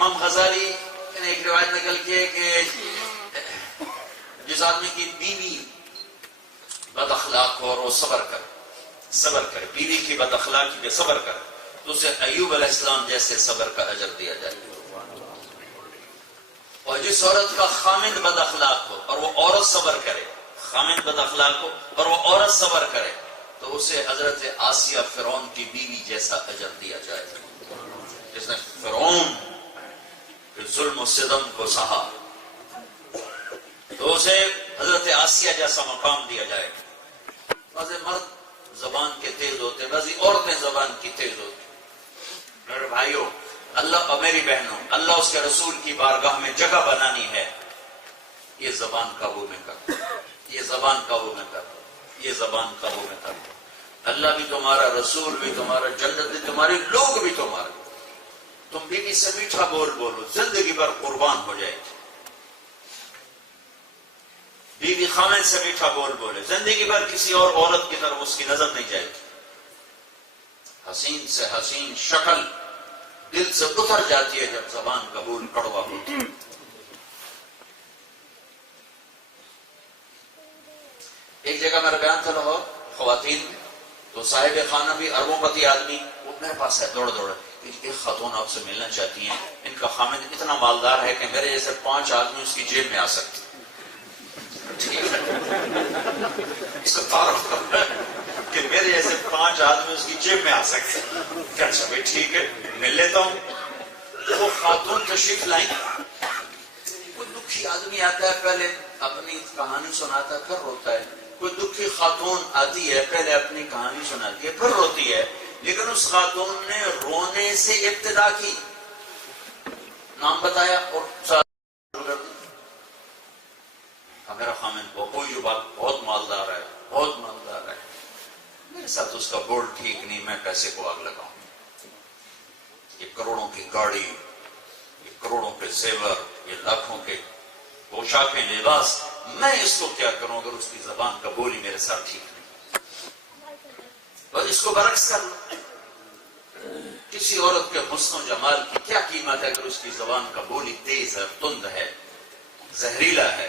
امام غزالی نے ایک روایت نقل کی ہے کہ جس آدمی کی بیوی بد اخلاق ہو اور وہ صبر کرے بیوی کی بد اخلاقی پہ صبر کرے تو اسے ایوب علیہ السلام جیسے صبر کا اجر دیا جائے. اور جس عورت کا خامند بد اخلاق ہو اور وہ عورت صبر کرے، خامند بد اخلاق ہو اور وہ عورت صبر کرے تو اسے حضرت آسیہ فرعون کی بیوی جیسا اجر دیا جائے جس نے فرعون کے ظلم و ستم کو سہا، تو اسے حضرت آسیہ جیسا مقام دیا جائے. بعض مرد زبان کے تیز ہوتے، بعضی عورتیں زبان کی تیز ہوتی. میرے بھائیوں، اللہ اور میری بہنوں، اللہ اس کے رسول کی بارگاہ میں جگہ بنانی ہے. یہ زبان قابو میں کر، یہ زبان قابو میں کر، یہ زبان قابو میں کر. اللہ بھی تمہارا، رسول بھی تمہارا، جنت بھی تمہاری، لوگ بھی تمہارے. تم بیوی سے میٹھا بولو، زندگی بھر قربان ہو جائے گی. بیوی خامن سے میٹھا بولے، زندگی بھر کسی اور عورت کی طرف اس کی نظر نہیں جائے گی. حسین سے حسین شکل دل سے اتر جاتی ہے جب زبان قبول کڑوا ہوتی ہے. ایک جگہ میرا بیان تھا لاہور خواتین میں، تو صاحب خانہ بھی اربوں پتی آدمی وہ میرے پاس ہے دوڑ ایک خاتون آپ سے ملنا چاہتی ہیں، ان کا خامد اتنا مالدار ہے کہ میرے جیسے 5 آدمی اس کی جیب میں آ سکتے. کہ میرے جیسے 5 آدمی اس کی جیب میں آ سکتے. اچھا بھائی ٹھیک ہے، مل لیتا ہوں. وہ خاتون تشریف لائیں، کوئی دکھی آدمی آتا ہے پہلے اپنی کہانی سناتا ہے پھر روتا ہے. کوئی دکھی خاتون آتی ہے پہلے اپنی کہانی سناتی ہے پھر روتی ہے. لیکن اس خاتون نے رونے سے ابتدا کی، نام بتایا اور میرا خامن کوئی جو بات بہت مالدار ہے، بہت مالدار ہے، میرے ساتھ اس کا بورڈ ٹھیک نہیں، میں پیسے کو آگ لگاؤں. یہ کروڑوں کی گاڑی، یہ کروڑوں کے زیور، یہ لاکھوں کے پوشاکیں، لباس، میں اس کو کیا کروں اگر اس کی زبان کا بولی میرے ساتھ ٹھیک نہیں. اور اس کو برعکس کر لو، کسی عورت کے حسن و جمال کی کیا قیمت ہے اگر اس کی زبان کا بولی تیز ہے، تند ہے، زہریلا ہے.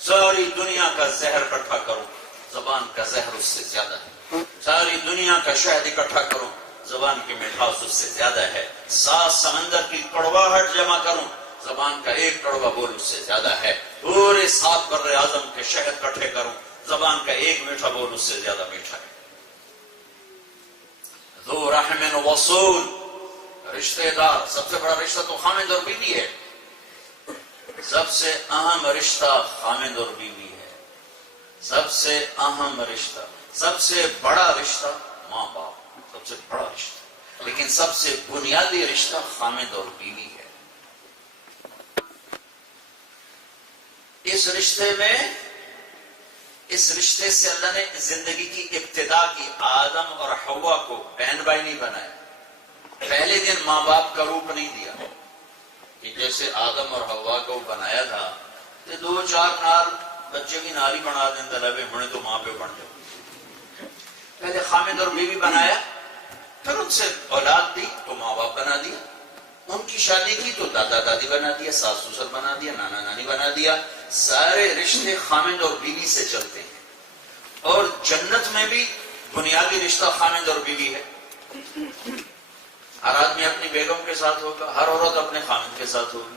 ساری دنیا کا زہر اکٹھا کرو، زبان کا زہر اس سے زیادہ ہے. ساری دنیا کا شہد اکٹھا کرو، زبان کی مٹھاس اس سے زیادہ ہے. 7 سمندر کی کڑواہٹ جمع کروں، زبان کا ایک کڑوا بول اس سے زیادہ ہے. پورے 7 بر اعظم کے شہد اکٹھے کروں، زبان کا ایک میٹھا بول اس سے زیادہ میٹھا ہے. ذو رحم وصول، رشتہ دار، سب سے بڑا رشتہ تو خامد اور بیوی ہے. سب سے اہم رشتہ خامد اور بیوی ہے. سب سے اہم رشتہ، سب سے بڑا رشتہ ماں باپ، سب سے بڑا رشتہ. لیکن سب سے بنیادی رشتہ خامد اور بیوی ہے. اس رشتے سے اللہ نے زندگی کی ابتدا کی. آدم اور حوا کو بہن بھائی نہیں بنایا. پہلے دن ماں باپ کا روپ نہیں دیا کہ جیسے آدم اور حوا کو بنایا تھا کہ 2-4 نال بچے کی ناری بنا دیں دلبے ہونے تو ماں پہ بن جاؤ. پہلے خامد اور بیوی بنایا، پھر ان سے اولاد دی تو ماں باپ بنا دیا. ان کی شادی کی تو دادا دادی بنا دیا، ساس سسر بنا دیا، نانا نانی بنا دیا. سارے رشتے خامد اور بیوی سے چلتے ہیں. اور جنت میں بھی بنیادی رشتہ خامد اور بیوی ہے. ہر آدمی اپنی بیگم کے ساتھ ہوگا، ہر عورت اپنے خامد کے ساتھ ہوگی.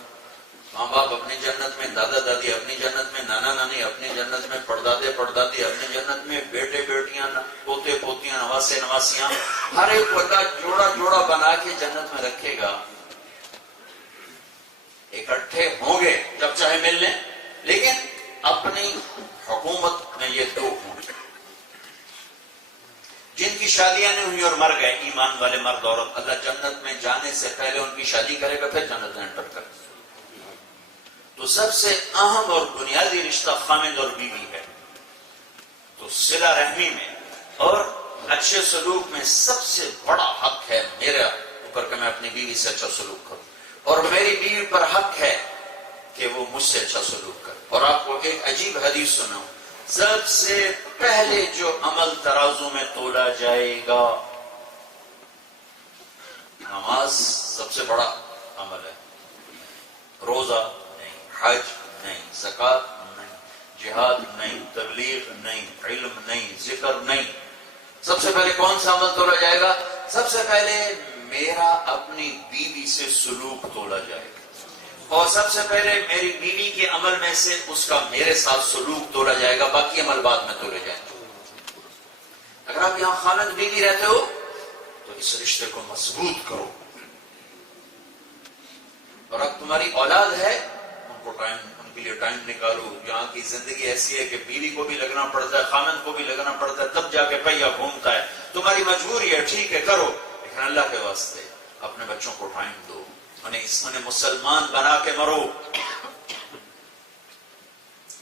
ماں باپ اپنی جنت میں، دادا دادی اپنی جنت میں، نانا نانی اپنی جنت میں، پردادے پردادی اپنی جنت میں، بیٹے بیٹیاں، پوتے پوتیاں، نواسے نواسیاں، ہر ایک کا جوڑا جوڑا بنا کے جنت میں رکھے گا. اکٹھے ہوں گے جب چاہے مل لیں، لیکن اپنی حکومت میں یہ 2 ہوں گے. جن کی شادیاں نہیں ہوئی اور مر گئے، ایمان والے مرد عورت، اللہ جنت میں جانے سے پہلے ان کی شادی کرے گا پھر جنت میں انٹر کرے گا. تو سب سے اہم اور بنیادی رشتہ خامد اور بیوی ہے. تو صلہ رحمی میں اور اچھے سلوک میں سب سے بڑا حق ہے میرے اوپر کہ میں اپنی بیوی سے اچھا سلوک کروں، اور میری بیوی پر حق ہے کہ وہ مجھ سے اچھا سلوک کرے. اور آپ کو ایک عجیب حدیث سناؤں. سب سے پہلے جو عمل ترازو میں تولا جائے گا نماز، سب سے بڑا عمل ہے. روزہ نہیں، حج نہیں، زکوٰۃ نہیں، جہاد نہیں، تبلیغ نہیں، علم نہیں، ذکر نہیں. سب سے پہلے کون سا عمل تولا جائے گا؟ سب سے پہلے میرا اپنی بیوی سے سلوک تولا جائے گا، اور سب سے پہلے میری بیوی کے عمل میں سے اس کا میرے ساتھ سلوک تولا جائے گا، باقی عمل بعد میں تولے جائیں گے. اگر آپ یہاں خاوند بیوی رہتے ہو تو اس رشتے کو مضبوط کرو، اور اب تمہاری اولاد ہے ان کو ٹائم، ان کے لیے ٹائم نکالو. یہاں کی زندگی ایسی ہے کہ بیوی کو بھی لگنا پڑتا ہے، خاوند کو بھی لگنا پڑتا ہے، تب جا کے پہیا گھومتا ہے. تمہاری مجبوری ہے، ٹھیک ہے کرو، لیکن اللہ کے واسطے اپنے بچوں کو ٹائم دو، انہیں مسلمان بنا کے مرو.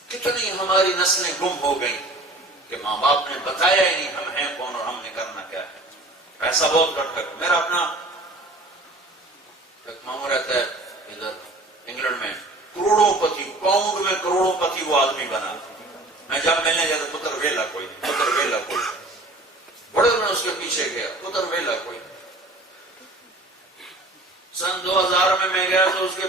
کتنی ہماری نسلیں گم ہو گئی کہ ماں باپ نے بتایا ہی نہیں ہم ہیں کون اور ہم نے کرنا کیا ہے. پیسہ بہت کٹ کر، میرا اپنا ایک ماموں رہتا ہے ادھر انگلینڈ میں، کروڑوں پتی، پاؤنڈ میں کروڑوں پتی وہ آدمی بنا. میں جب ملنے جاتا پتر ویلا کوئی نہیں، پتر ویلا کوئی نہیں. بڑے میں اس کے پیچھے گیا، پتر ویلا کوئی نہیں. سن 2000 میں گیا تو اس کے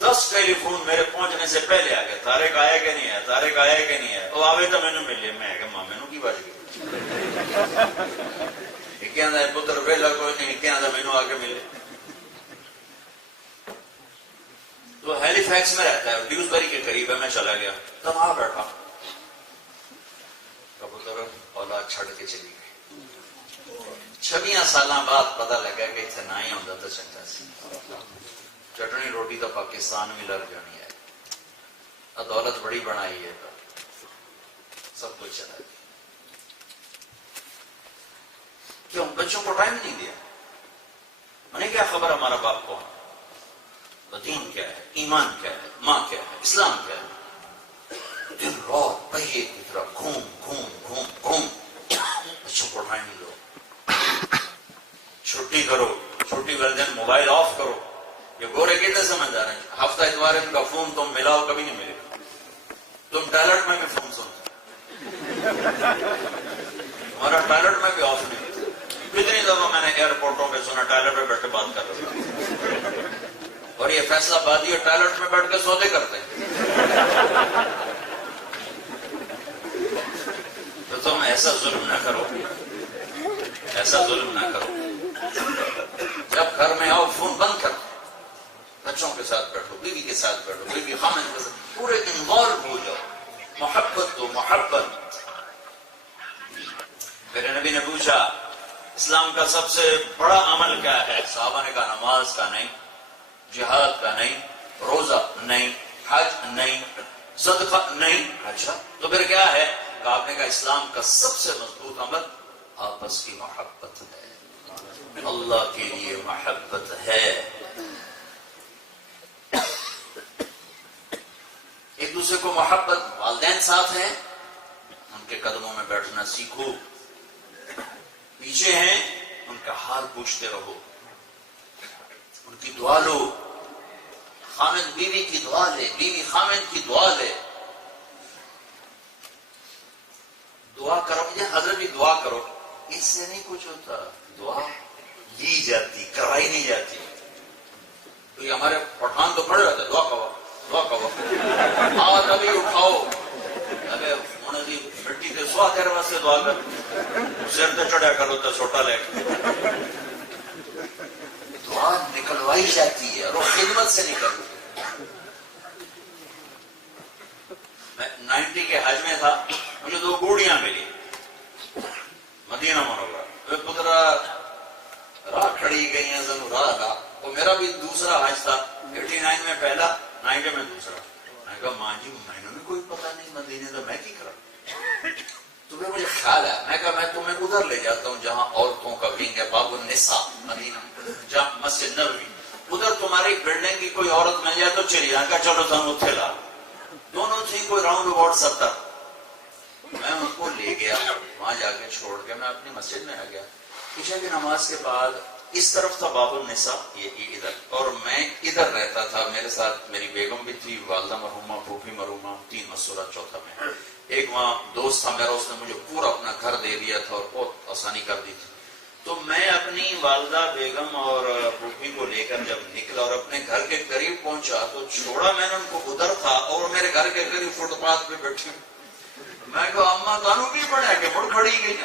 10 ٹیلی فون میرے پہنچنے سے پہلے آ گیا. تارک آیا کہ نہیں آیا، تارک آیا کہ نہیں آیا. وہ آوے تو مینو ملے، میں کہ ماں مینو کی بج گئی. پتر ویلا کوئی نہیں، کیا مینو آ کے ملے. تو ہیلی فیکس میں رہتا ہے، ڈیوزبری کے قریب ہے. میں چلا گیا تب وہاں بیٹھا، کبوتر اولاد چھڑ کے چلی گئی. 26 سال بعد پتا لگا کہ اتنے نہ ہی ہوتا تو چنگا سی. چٹنی روٹی تو پاکستان میں لگ جانی ہے، دولت بڑی بنائی ہے تو سب کچھ چلا گیا. کیوں؟ بچوں کو ٹائم نہیں دیا. انہیں کیا خبر ہمارا باپ کون، دین کیا ہے، ایمان کیا ہے، ماں کیا ہے، اسلام کیا ہے. دن رات پہیے کی طرح گھوم گھوم گھوم گھوم. بچوں کو ٹائم دو، چھٹی کرو، چھٹی والے دن موبائل آف کرو. یہ گورے کتنے سمجھدار ہیں، ہفتہ اتوار ان کا فون تم ملاؤ کبھی نہیں ملے گا. تم ٹائلٹ میں بھی فون سنتے، ہمارا ٹائلٹ میں بھی آف نہیں. کتنی دفعہ میں نے ایئرپورٹوں پہ سنا ٹائلٹ میں بیٹھ کے بات کر رہے ہیں، اور یہ فیصلہ بادی اور ٹائلٹ میں بیٹھ کے سودے کرتے ہیں. تو تم ایسا ظلم نہ کرو، ایسا ظلم نہ کرو. جب گھر میں آؤ فون بند کر، بچوں کے ساتھ بیٹھو، بیوی کے ساتھ بیٹھو، بیوی خامن کے ساتھ، پورے انوالو ہو جاؤ. محبت تو محبت. میرے نبی نے پوچھا اسلام کا سب سے بڑا عمل کیا ہے؟ صحابہ نے کہا نماز کا نہیں، جہاد کا نہیں، روزہ نہیں، حج نہیں، صدقہ نہیں. اچھا تو پھر کیا ہے؟ آپ نے کہا اسلام کا سب سے مضبوط عمل آپس کی محبت ہے، اللہ کے لیے محبت ہے. ایک دوسرے کو محبت. والدین ساتھ ہیں، ان کے قدموں میں بیٹھنا سیکھو. پیچھے ہیں، ان کا حال پوچھتے رہو، ان کی دعا لو. خامد بیوی کی دعا لے، بیوی خامد کی دعا لے. دعا کرو، مجھے حضرت بھی دعا کرو، اس سے نہیں کچھ ہوتا. دعا لی جاتی، کرائی نہیں جاتی. تو یہ ہمارے پٹھان تو پڑھ رہے تھے دعا کرو، دعا کرو. آؤ کبھی اٹھاؤ، ابے انہوں نے مٹی سے سوا تیرے واسطے دعا کر، سر تے چڑھا کرو تو چھوٹا لے. دعا نکلوائی جاتی ہے اور خدمت سے نکلتی. میں 90 کے حج میں تھا، مجھے 2 گوڑیاں ملی مدینہ منورہ. پترا راہ کھڑی گئی ہیں ضرور راہ. وہ میرا بھی دوسرا حج تھا، 89 میں پہلا، 90 میں دوسرا. میں کہا ماں جی میں نے کوئی پتہ نہیں مدینے تو میں کی کرا. تو پھر مجھے خیال ہے، میں کہا میں تمہیں ادھر لے جاتا ہوں جہاں عورتوں کا ونگ ہے، باب النساء مدینہ، جہاں مسجد نبوی. ادھر تمہاری بلڈنگ کی کوئی عورت مل جائے تو چلی جائے گا، چلو تم اتھے لا. دونوں تھی کوئی راؤنڈ اباؤٹ 70. میں ان کو لے گیا، وہاں جا کے چھوڑ کے میں اپنی مسجد میں آ گیا. عشاء کی نماز کے بعد اس طرف تھا باب النساء، یہ ادھر، اور میں ادھر رہتا تھا. میرے ساتھ میری بیگم بھی تھی، والدہ مرحومہ، پھوپھی مرحومہ، 3 مسورہ چوتھا میں. ایک وہاں دوست تھا میرا، اس نے مجھے پورا اپنا گھر دے دیا تھا اور بہت آسانی کر دی تھی. تو میں اپنی والدہ بیگم اور پھوپھی کو لے کر جب نکلا اور اپنے گھر کے قریب پہنچا پہنچا تو چھوڑا میں نے ان کو ادھر تھا اور میرے گھر کے قریب فٹ پاتھ پہ بیٹھی ہوں. میں کہا اما تانوں بھی بڑھا کہ مڑ کھڑی گئی.